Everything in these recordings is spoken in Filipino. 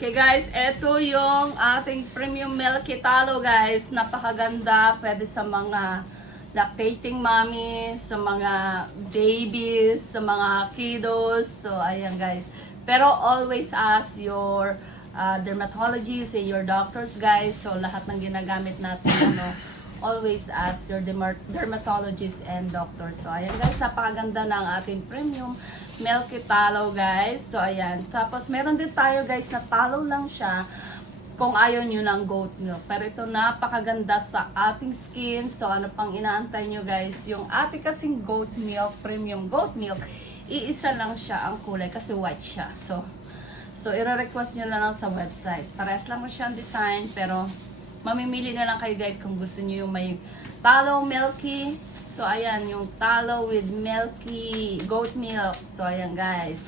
Okay guys, ito yung ating premium milky talo guys. Napakaganda, pwede sa mga lactating mommies, sa mga babies, sa mga kiddos. So ayan guys. Pero always ask your dermatologists and your doctors guys. So lahat ng ginagamit natin always ask your dermatologist and doctors. So ayan guys, napakaganda ng ating premium milky talo guys. So ayan, tapos meron din tayo guys na talo lang siya kung ayaw nyo ng goat milk. Pero ito napakaganda sa ating skin. So ano pang inaantay nyo guys, yung ating kasing goat milk, premium goat milk, iisa lang siya ang kulay kasi white siya. So i-request nyo lang sa website. Parehas lang mo siyang design pero mamimili na lang kayo guys kung gusto niyo yung may talo milky. So ayan, yung talo with milky goat milk. So ayan guys,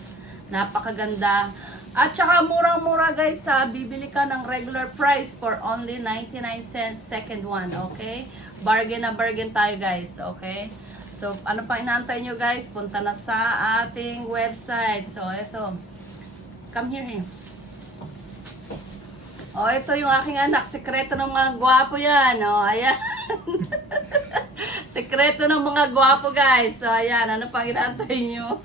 napakaganda. At saka murang-mura guys, bibili ka ng regular price for only 99 cents second one, okay? Bargain na bargain tayo guys, okay? So ano pa inaantay nyo guys? Punta na sa ating website. So ito, come here. Oh, ito yung aking anak. Sekreto ng mga gwapo yan. Oh, ayan. Sekreto ng mga gwapo, guys. So, ayan. Ano pang inaantay nyo?